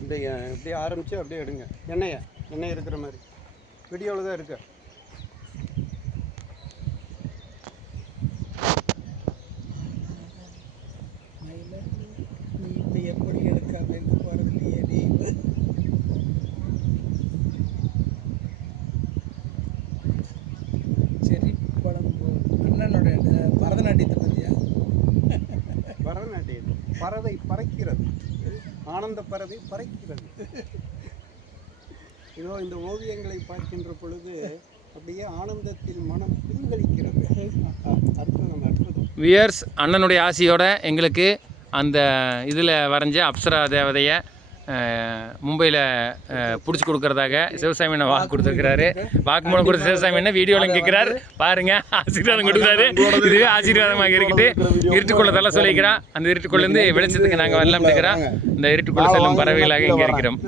இப்படியே ஆரம்பித்து அப்படியே எடுங்க. எண்ணெய் இருக்கிற மாதிரி வீடியோவில் தான் இருக்கு. நீ இப்போ எப்படி எடுக்காம இருந்து போகிறது இல்லையே நீ. சரி படம் அண்ணனோட பரதநாட்டியத்தை பற்றியா? பரதநாட்டியம் பறவை பறக்கிறது, ஆனந்த பறவை பறக்கிறது. இதோ இந்த ஓவியங்களை பார்க்கின்ற பொழுது அப்படியே ஆனந்தத்தில் மனம் பிரிந்தளிக்கிறது. அற்புதம் அற்புதம். வியர்ஸ் அண்ணனுடைய ஆசையோட எங்களுக்கு அந்த இதில் வரைஞ்ச அப்சரா தேவதையை மும்பையில் பிடிச்சி கொடுக்கறதாக சிவசாமி அண்ணன் வாக்கு கொடுத்துருக்கிறாரு. வாக்குமூலம் கொடுத்த சிவசாமி அண்ணன் வீடியோவில் கேட்குறாரு. பாருங்க, ஆசீர்வாதம் கொடுக்குறாரு. இதுவே ஆசீர்வாதமாக இருக்கட்டு. இருட்டுக்குள்ள தலை சொல்லிக்கிறான். அந்த இருட்டுக்குள்ளேருந்து வெளிச்சத்துக்கு நாங்கள் வரலாம் இருக்கிறோம். இந்த இருட்டுக்குள்ள செல்லும் பறவைகளாக இங்கே இருக்கிறோம்.